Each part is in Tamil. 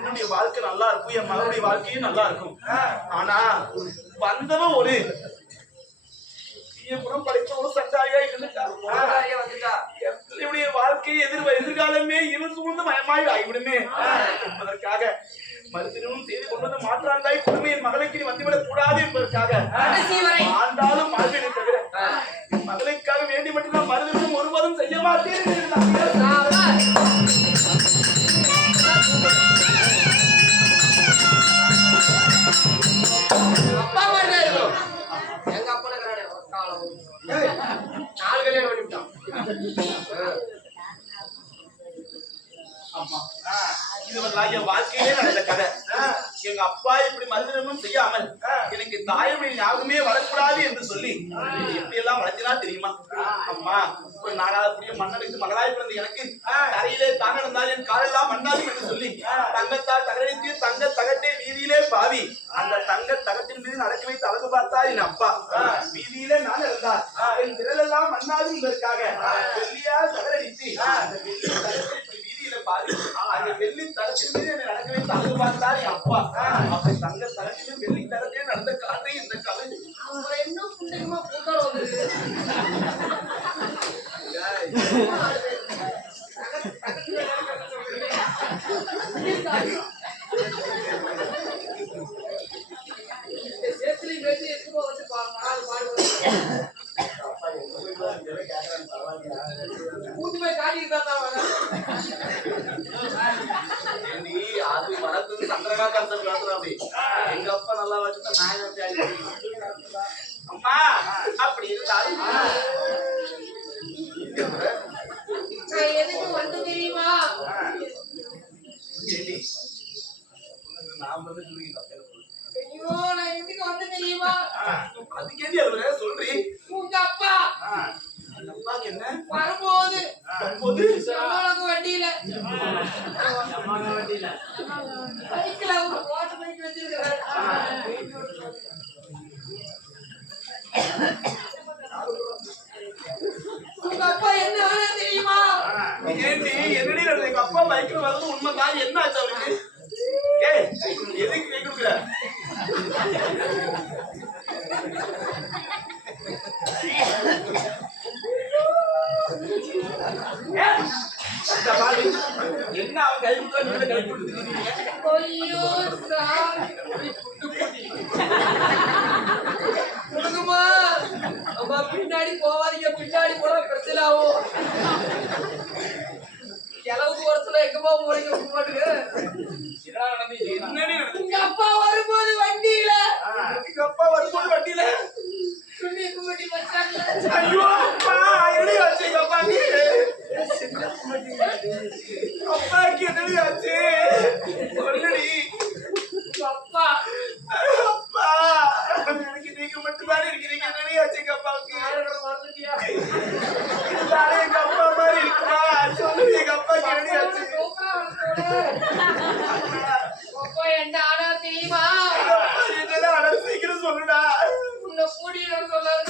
என்னுடைய வாழ்க்கை நல்லா இருக்கும், என் மகனுடைய வாழ்க்கையும் நல்லா இருக்கும். ஆனா வந்தவன் ஒரு குணம் படிச்ச ஒரு சண்டாரியா இருந்துட்டா, வாழ்க்கையை எதிர்காலமே இருள் சூழ்ந்து மயமாய் ஆகிவிடுமே என்பதற்காக மறுதினமும் செய்து கொண்டு வந்து மாற்றாந்தாய் கொடுமையின் மகளுக்கு வந்துவிடக் கூடாது என்பதற்காக ஆண்டாலும் வாழ்வினை தவிர மகளுக்காக வேண்டி மட்டும் நான் மறுதினமும் ஒருவரும் செய்ய மாட்டேன். வாழ்க்கையிலே நடந்த கதை. எங்க அப்பா இப்படி மறுதினமும் செய்யாமல் எனக்கு தாயுடைய ஞாபகமே வரக்கூடாது என்று சொல்லி எப்படி எல்லாம் வளர்த்தினா தெரியுமா? அம்மா, ஒரு நாடாளக்கூடிய மன்னனுக்கு மகளாய் பிறந்த எனக்கு தரையிலே தாங்க இருந்தால் என் காலெல்லாம் மண்ணாது என்று சொல்லி தங்கத்தால் தகரடித்து தங்க தகட்டை வீதியிலே பாவி அந்த தங்க தகட்டின் மீது நடக்க வைத்து அழகு பார்த்தார் என் அப்பா. வீதியிலே நான் இருந்தார் என் விரலெல்லாம் மண்ணாது என்பதற்காக வெள்ளியால் தகரடித்து அந்த வெள்ளி தகட்டை வீதியில பாவி அந்த வெள்ளி தகட்டின் மீது என்னை நடக்க வைத்து அழகு பார்த்தார் என் அப்பா. அப்படி தங்க தகட்டிலும் வெள்ளி தகட்டிலே நடந்த காற்றை இந்த கலை இன்னும் புண்ணியமா பூத்தால் வந்து அது மனத்துக்கு சந்திரகா கருத்து அப்படி எங்க அப்பா நல்லா வச்சுட்டா நான் அம்மா அப்படி இருந்தாலும் வந்து தெரியுமா நான் வந்து ஐயோ நான் எதுக்கு வந்து தெரியுமா? அதுக்கேண்டி அவரு சொல்றீ உங்க அப்பா அப்பாக்கு என்ன வரும்போது வண்டியில பைக்ல ஓட்ட பைக் வச்சிருக்காரு. உங்க அப்பா என்ன தெரியுமா? ஏண்டி என்னடி எங்க அப்பா பைக்ல வர்றது உண்மைதான். என்ன ஆச்சு அவருக்கு? எதுக்கு கை கொடுக்குற? என்ன அவன் கை கொடுத்து கை கொடுத்துருக்கீங்க? பின்னாடி போவாதீங்க, பின்னாடி போற பிரச்சனை ஆகும். கிளவுக்கு வரத்துல எங்கப்பா போறீங்க? மாட்டுங்க உங்க அப்பா வரும்போது வண்டியில எங்க அப்பா வரும்போது வண்டியில ஐயோ அப்பா என்னடி ஆச்சு? எங்க அப்பாக்கு அப்பாக்கு என்னடி ஆச்சு? சொல்லடி. அப்பா அப்பா எனக்கு நீங்க மட்டும்தான் இருக்கிறீங்க. என்னடி ஆச்சு எங்க அப்பாவுக்கு? எங்க அப்பா மாதிரி இருக்குமா? சொல்லி எங்க அப்பாக்கு என்னடி ஆச்சு? அப்பா என்ன ஆனா தெரியுமா? என்னடா ஆனா சீக்கிரம் சொல்லுடா. உன்னை கூடி சொல்லாரு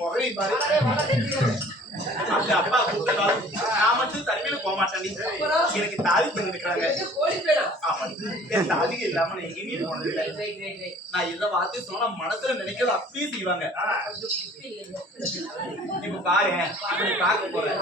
முகை பாரு. அப்பா கூப்பிட்டாலும் நான் மட்டும் தனிமையில போக மாட்டேன். எனக்கு தாலி பண்ணி இருக்கிறாங்க. என் தாலி இல்லாம நான் எங்கேயும் போனதில்லை. நான் எதை வார்த்தை சொன்னா மனசுல நினைக்கிறது அப்படியே செய்வாங்க. இப்ப பாரு பார்க்க போறேன்.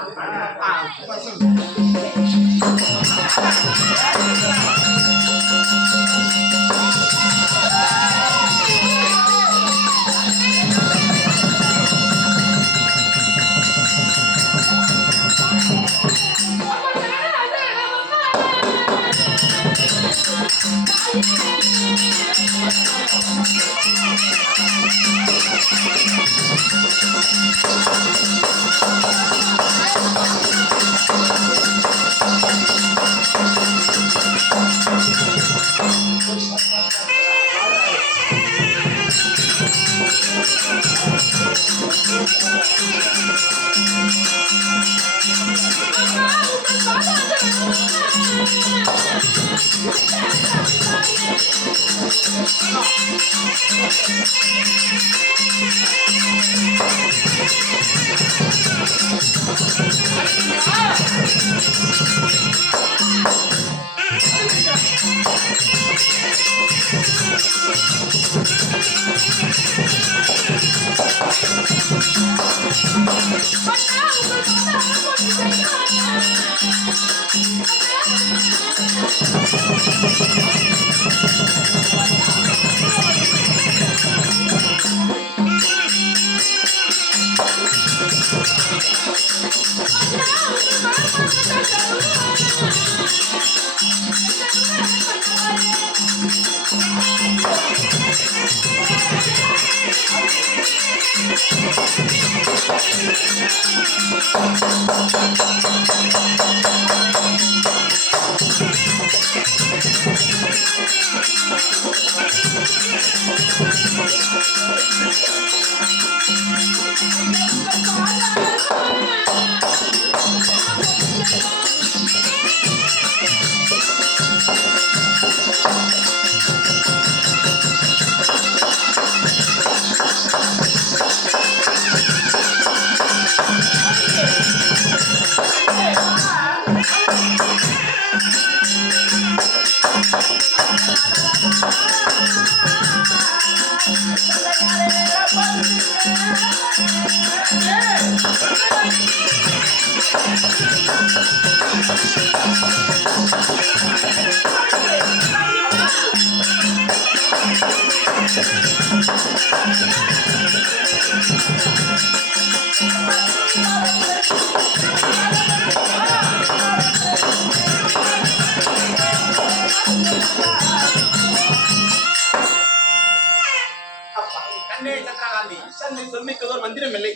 கண்ணே சந்திரகாந்தி தன்னை சொல்மிக்கதோர் மந்திரம் இல்லை.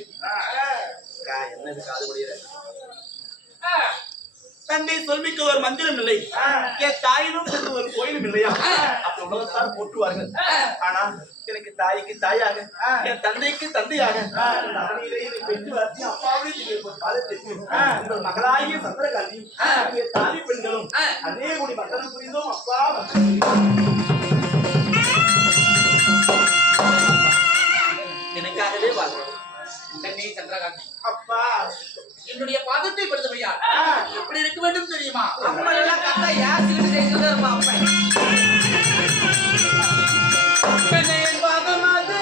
என்னது காது முடியல. தன்னை சொல்மிக்க ஒரு மந்திரம் இல்லை. என் தாயினும் ஒரு கோயிலும் இல்லையா? அப்ப உலகத்தார் போற்றுவார்கள். ஆனா எனக்கு தாய்க்கு தாயாக, என் தந்தைக்கு தந்தையாக பெற்று வளர்த்தி அப்பாவுடைய உங்கள் மகளாகிய சந்திரகாந்தி தாலி பெண்களும் அதே கூடி மக்களை புரிந்தோம். அப்பா எனக்காகவே வாழ்கிறோம். கண்ணே சந்திரகாந்தி, அப்பா என்னுடைய பாதத்தை படுத்தவையா எப்படி இருக்க வேண்டும் தெரியுமா? அப்பா எல்லாம் கரெக்டா யாசிக்கிட்டு செய்யுது அப்பா. கண்ணே பாதமாதே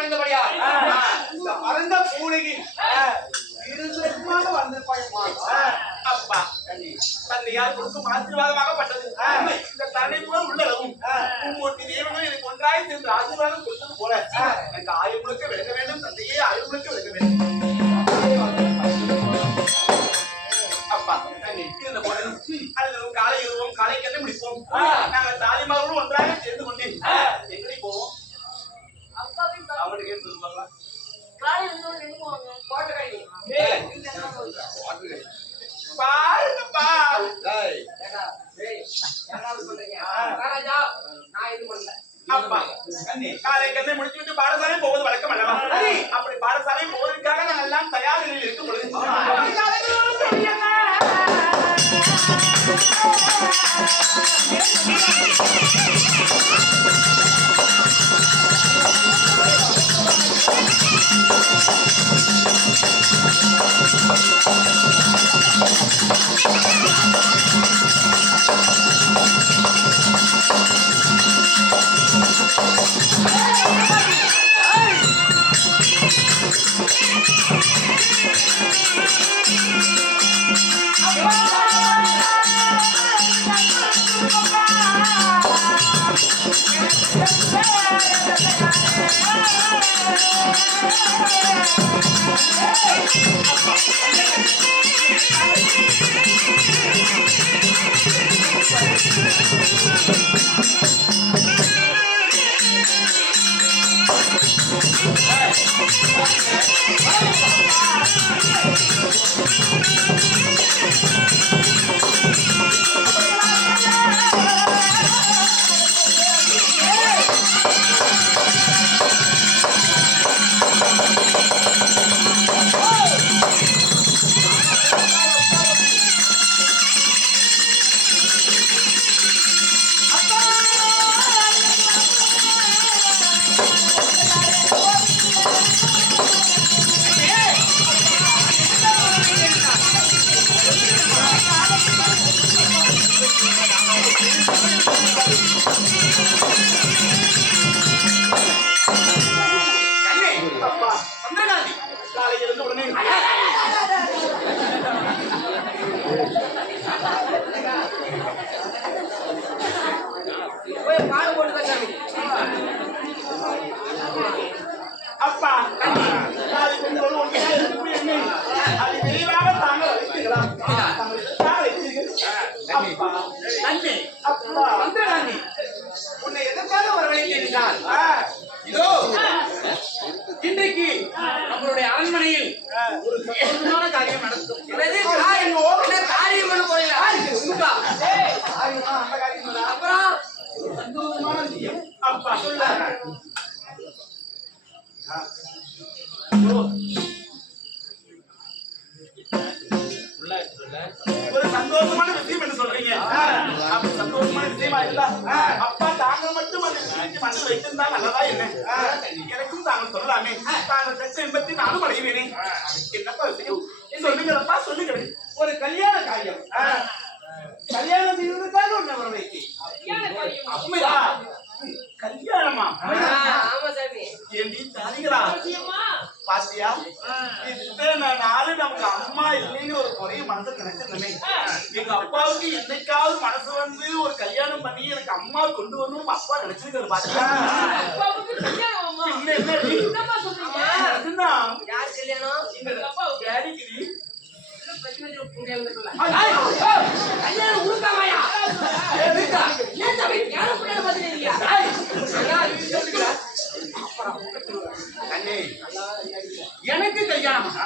பணிந்தபடியா இந்த பறந்த பூனைக்கு இருந்திரமாக வந்திருப்பாயம்மா. அப்பா தந்தையார் கொடுக்கும் ஆசீர்வாதமாகப்பட்டது. இந்த தன்னை போல் உள்ளளவும் மூர்த்தி தேவனும் எனக்கு ஒன்றாய் சேர்ந்து ஆசீர்வாதம் கொடுத்தது போல எனக்கு ஆயுள் முழுக்க விளக்க வேண்டும். தந்தையே ஆயுள் முழுக்க விளக்க வேண்டும். அப்பா இருந்த போதிலும் அல்லது காலை எழுவோம், காலை கண்ணை முடிப்போம். நாங்கள் தாலிமார்களும் ஒன்றாக சேர்ந்து கொண்டு எங்கடி போவோம்? அவனுக்கு ஏன் சொல்லுவாங்களா? பாருங்கப்பா. அப்பா காலை கண்ணை முடிச்சு விட்டு பாடசாலை போவது வழக்கம் அல்லவா? அப்படி பாடசாலை போவதற்காக நாங்கள் எல்லாம் தயார் நிலையில் இருக்கும் பொழுது அப்பா அது விரைவாக தாங்கள் வைத்தீர்களாம். அப்பா உன்னை எதற்காக வரவழைத்தீர்கள்? இதோ இன்றைக்கு நம்மளுடைய அரண்மனையில் ஒரு சந்தோஷமான காரியம் நடக்கும். அப்புறம் சந்தோஷமான விஷயம். அப்பா சொல்ல ஒரு சந்தோஷமான விஷயம் என்று சொல்றீங்க. அப்படி சந்தோஷமான விஷயமா இருந்தா அப்பா தாங்கள் மட்டும் அந்த விஷயத்தை மனதில் வைத்திருந்தா நல்லதா என்ன? எனக்கும் தாங்கள் சொல்லலாமே. தாங்கள் பெற்ற இன்பத்தை நானும் அடைவேனே. என்னப்பா விஷயம் சொல்லுங்களப்பா, சொல்லுங்க. ஒரு கல்யாண காரியம். கல்யாணம் செய்வதற்காக ஒண்ணு வரவேற்கி கல்யாணமா? ஏண்டி தாதிகளா பாத்தியா? இத்தனை நாளு நமக்கு அம்மா இல்லைங்கிற ஒரு குறைய மனசுல நினைச்சிருந்தமே. எங்க அப்பாவுக்கு என்னைக்காவது மனசு வந்து ஒரு கல்யாணம் பண்ணி எனக்கு அம்மா கொண்டு வரணும் அப்பா நினைச்சிருக்கிறது பாத்தியா? யார் கல்யாணம்? எங்க அப்பா டேடிக்கு கல்யாணம் உருக்காமையா? எனக்கு கல்யாணம்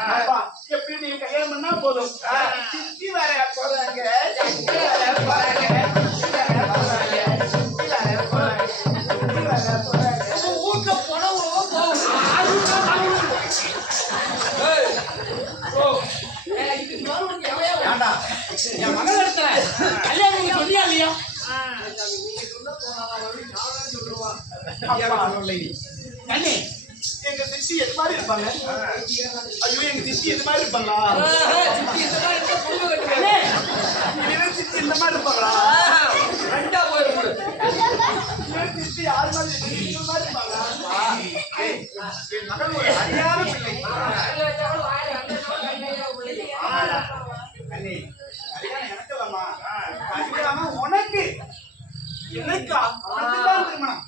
எப்படி நீங்க கல்யாணம் பண்ணா போதும். சித்தி வர போறாங்க, வீட்டுல போனவும் என் மகள் இடத்துல கல்யாணம் நீங்க சொல்லியா இல்லையா? கண்ணே எங்க சித்தி எது மாதிரி இருப்பாங்க? ஐயோ எங்க சித்தி எது மாதிரி இருப்பாங்களா? சித்தி இந்த மாதிரி இருப்பாங்களா? ரெண்டா போயிருக்கும். சித்தி யாரு மாதிரி இருப்பாங்களா? என் மகள் ஒரு அறியாத பிள்ளை. கையில வச்சாலும் வாயில அந்த கையில உள்ளது. அண்ணே, கல்யாணம் எனக்கலாமா? கல்யாணம் உனக்கு. எனக்கா? உனக்குதான் திருமணம்.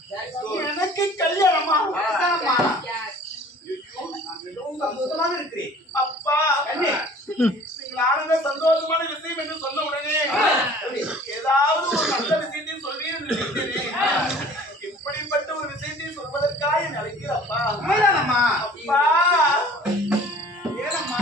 எனக்கு கல்யாணமா? வேண்டாமா? ஐயோ, நான் மிகவும் சந்தோஷமாக இருக்கிறேன். அப்பா, அண்ணே, நீங்கள் ஆனந்த சந்தோஷமான விஷயம் என்று சொன்ன உடனே ஏதாவது ஒரு நல்ல விஷயத்தை சொல்வீர் என்று நினைத்தேன். இப்படிப்பட்ட ஒரு விஷயத்தை சொல்வதற்காக என்னை அழைக்கிறப்பா. அப்பா, ஏனம்மா?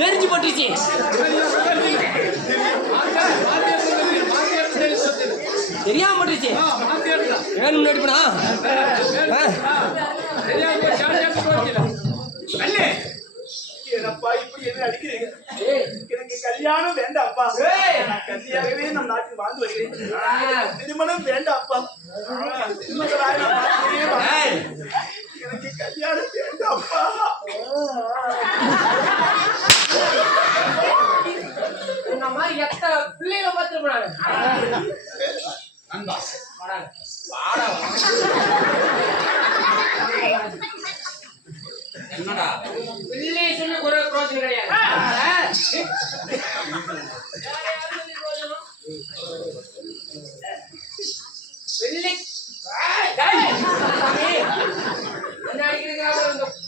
தெரிஞ்சு போட்டுச்சு. தெரியாம போட்டுச்சு. ஏன் முன்னாடி போனா அண்ணே, என்னப்பா இப்படி என்ன அடிக்கிறீங்க? எனக்கு கல்யாணம் வேண்டாப்பா. நான் கல்யாணமே நம் நாட்டில் வாழ்ந்து வருகிறேன். திருமணம் வேண்டாப்பா. திருமணமாய் நான் வாழ்க்கையே வாழ்கிறேன். எனக்கு கல்யாணம் வேண்டாப்பா. இந்த மாதிரி எத்தனை பிள்ளைகளை பார்த்துருப்பாங்க. என்னடா பிள்ளை சொன்ன ஒரு பிரோஜனம் கிடையாது. பிள்ளை என்ன அடிக்கிறீங்க?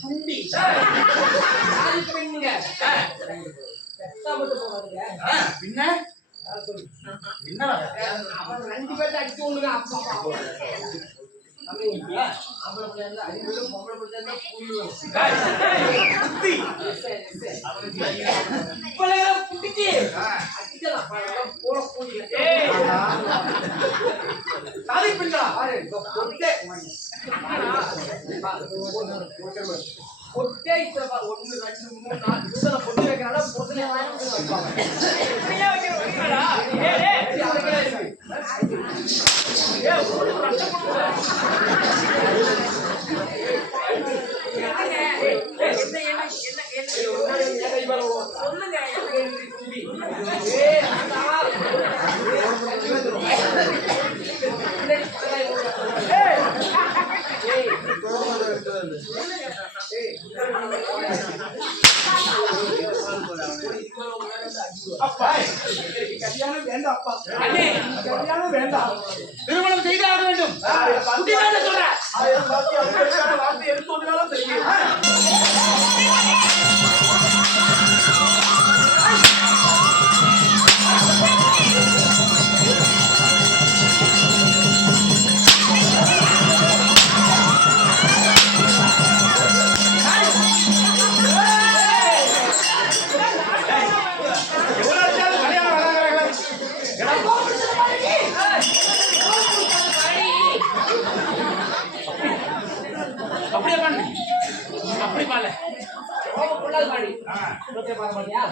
குண்டி பெண்ணுங்க பின்ன என்ன அவன் 2 பேர்ட்ட அடிச்சு ஒண்ணுங்க. அப்பா ஆம்பளை பிள்ளை இருந்தா அடிவிடும், பொம்பளை பிள்ளை இருந்தா புரியும். இப்பெல்லாம் புடிச்சு அடிச்சலாம் போல கூடி தாலி பிண்டா பொட்டே பொட்டே இப்ப 1 2 3 4 புத்தல பொட்டு வைக்கறனால பொட்டலே வாங்கி வைப்பாங்க. இப்படியே வைக்கிறீங்களா? அப்பா, எனக்கு கல்யாணம் வேண்டாப்பா. அண்ணே, கல்யாணம் வேண்டாம். திருமணம் செய்து ஆக வேண்டும். சொல்றேன். வார்த்தை எடுத்து வந்தாலும் சரி. ஒருத்தர் பார மாட்டியா